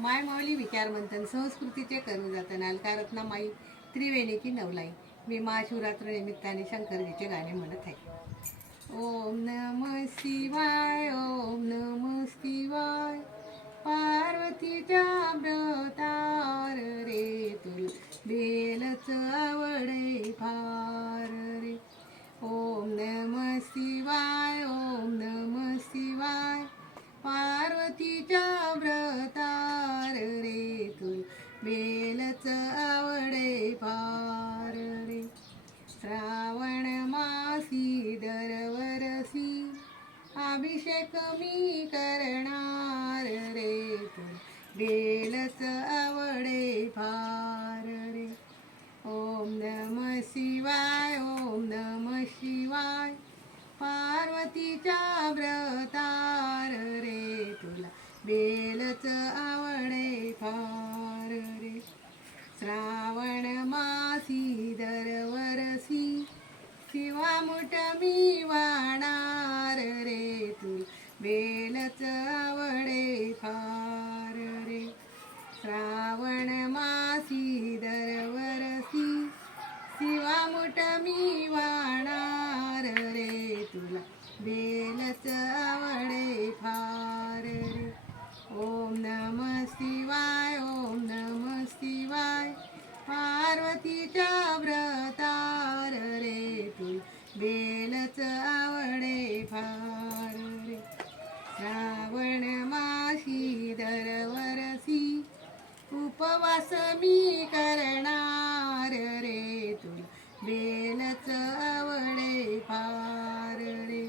माय माऊली विचारमंथन संस्कृतीचे करू जातना अलकारत्ना माई त्रिवेणीची नवलाई. मी महाशिवरात्र निमित्ताने शंकरजीचे गाणे म्हणत आहे. ओम नम शिवाय, ओम नम शिवाय. पार्वतीच्या व्रतार रे तुल बेलच आवडे फार रे. ओम नम शिवाय, ओम नम शिवाय. पार्वतीच्या व्रतार रे तुल बेलच आवडे फार रे. श्रावण मासी दरवरसी अभिषेक मी करणार रे तुल बेलच आवडे फार रे. ओम नम शिवाय, ओम नम शिवाय. पार्वतीच्या व्रतार रे तुला बेलच आवडे फार रे. श्रावण मासी दरवरसी शिवामुठ मी वाणार रे तुला बेलच आवडे फार रे. श्रावण मासी दरवरसी शिवामुठ मी वाणार रे तुला बेलच आवडे फार रे. ओम नम शिवाय, ओम नम शिवाय. पार्वतीच्या व्रतार रे तुला बेलच आवडे फार रे. श्रावण मासी दरवरसी उपवास मी करणार रे तुला बेलच आवडे फार रे.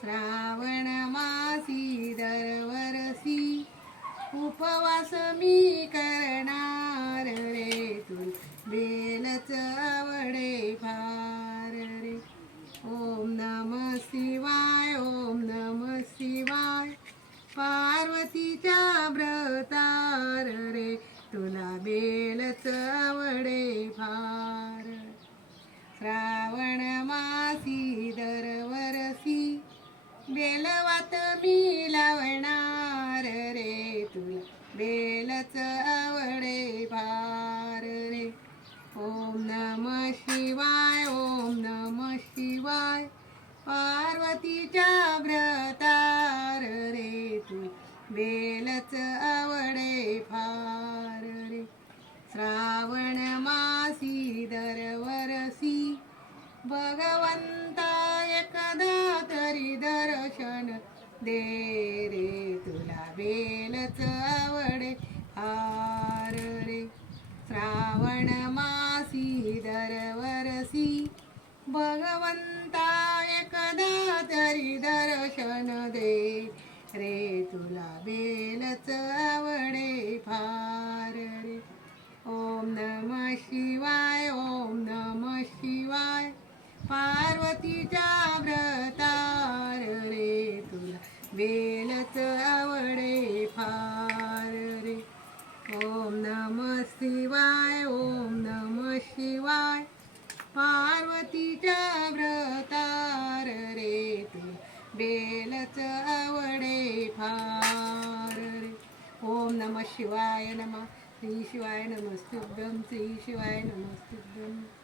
श्रावण मासी दरवरसी उपवास मी करणार रे तुला बेलच आवडे फार रे. ओम नम शिवाय, ओम नम शिवाय. पार्वतीच्या व्रतार रे तुला बेलच आवडे फार. श्रावण मासी दरवरसी बेलवात मी लावणार रे तुला बेलच आवडे फार रे. ओम नम शिवाय, ओम नम शिवाय. पार्वतीच्या व्रतार रे तुला बेलच आवडे फार रे. श्रावण मासी दरवरसी भगवंता एकदा तरी दर्शन दे रे तुला बेलच आवडे फार रे. श्रावण मासी दरवरसी भगवंता एकदा तरी दर्शन दे रे तुला बेलच आवडे फार रे. ओम नम शिवाय, ओम नम शिवाय. पार्वतीच्या व्रतार रे तुला बेलच आवडे फार रे. ओम नम शिवाय, ओम नम शिवाय. पार्वतीच्या व्रतार रे तुला बेलच आवडे फार रे. ओम नम शिवाय नमः. श्री शिवाय नमस्तुभ्यं, श्री शिवाय नमस्तुभ्यं.